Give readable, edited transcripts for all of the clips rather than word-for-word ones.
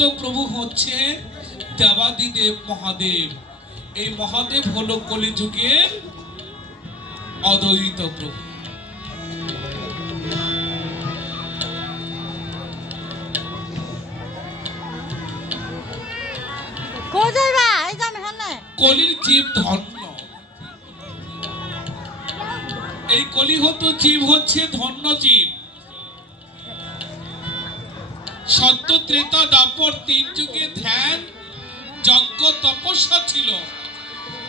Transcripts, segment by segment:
তো প্রভু হচ্ছে দেবাদিদেব মহাদেব। এই মহাদেব হলো কলিযুগের অদ্বৈত প্রভু। কলির জীব ধন্য, এই কলিহত জীব হচ্ছে ধন্য জীব। সত্য ত্রেতা দাপর তিন যুগে ধ্যান যজ্ঞ তপস্যা ছিল,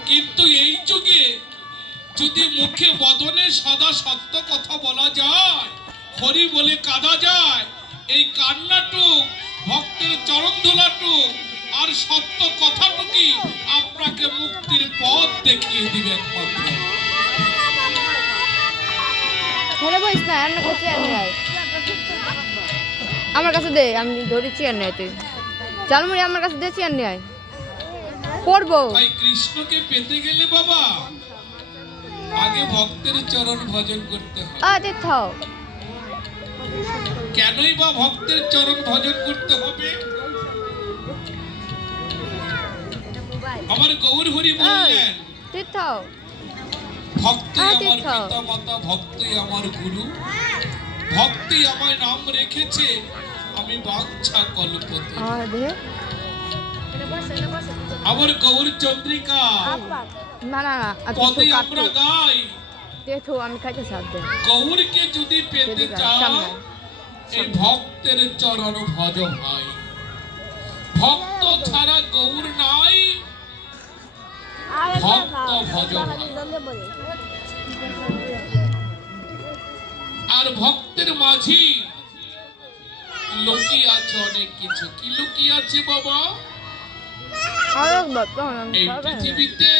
কিন্তু এই যুগে যদি মুখে বদনে সদা সত্য কথা বলা যায়, হরি বলে কাঁদা যায়, এই কান্নাটুক ভক্তের চরণ ধুলাটুক আর সত্য কথাটুকি আপনাকে মুক্তির পথ দেখিয়ে দিবে একমাত্র। আমার কাছে দে, আমি ধরি চেয়ার নেয়, তুই চালমুড়ি আমার কাছে দে, চেয়ার নেয় পড়বো। ভাই কৃষ্ণকে পেতে গেলে বাবা আগে ভক্তের চরণ ভজন করতে হবে। কেনই বা ভক্তের চরণ ভজন করতে হবে? আমার গৌর হরি বললেন, ভক্তই আমার পিতা মাতা, ভক্তই আমার গুরু, ভক্তই আমার নাম রেখেছে, আমি বাঞ্ছা কল্পতরু। আমার গৌর চন্দ্রিকা পদে আমরা গাই, আমি খাইতে সাথে গৌরকে যদি পেতে চাও এই ভক্তের চরণ ভজ ভাই। ভক্ত ছাড়া গৌর নাই, ভক্ত ভজ ভাই। আর ভক্তের মাঝি লুকিয়ে আছে অনেক কিছু। কি লুকিয়ে আছে বাবা? এই পৃথিবীতে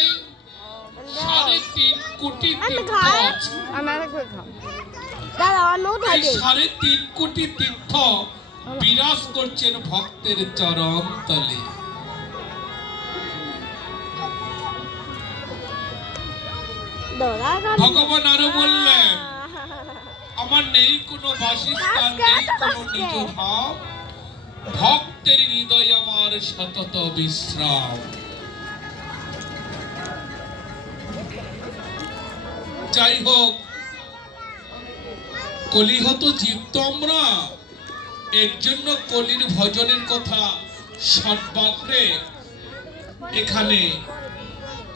3.5 কোটি তীর্থ আছে। 3.5 কোটি তীর্থ বিরাজ করছেন ভক্তের চরণ তলে। ভগবান আরো বললেন, আমার নেই কোনো বাসস্থান, নেই কোনো নিজ ভাব, ভক্তের হৃদয় আমার সতত বিশ্রাম। যাই হোক, কলিহত জীব তো আমরা, এর জন্য কলির ভজনের কথা সর্বাগ্রে এখানে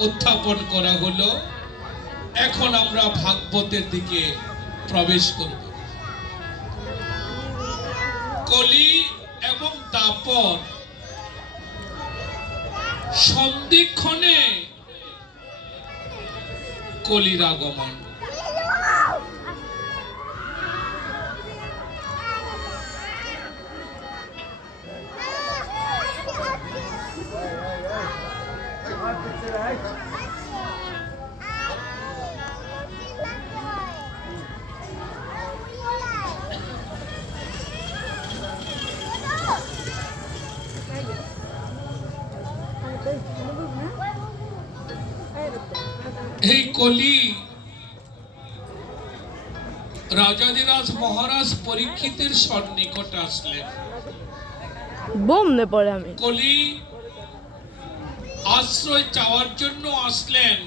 উত্থাপন করা হলো। এখন আমরা ভাগবতের দিকে প্রবেশ করব। কলি এবং দাপর সন্ধিক্ষণে কলির আগমন। এই কলি রাজাধিরাজ মহারাজ পরীক্ষিতের সন্নিকটে আসলেন। কলি আশ্রয় চাওয়ার জন্য আসলেন।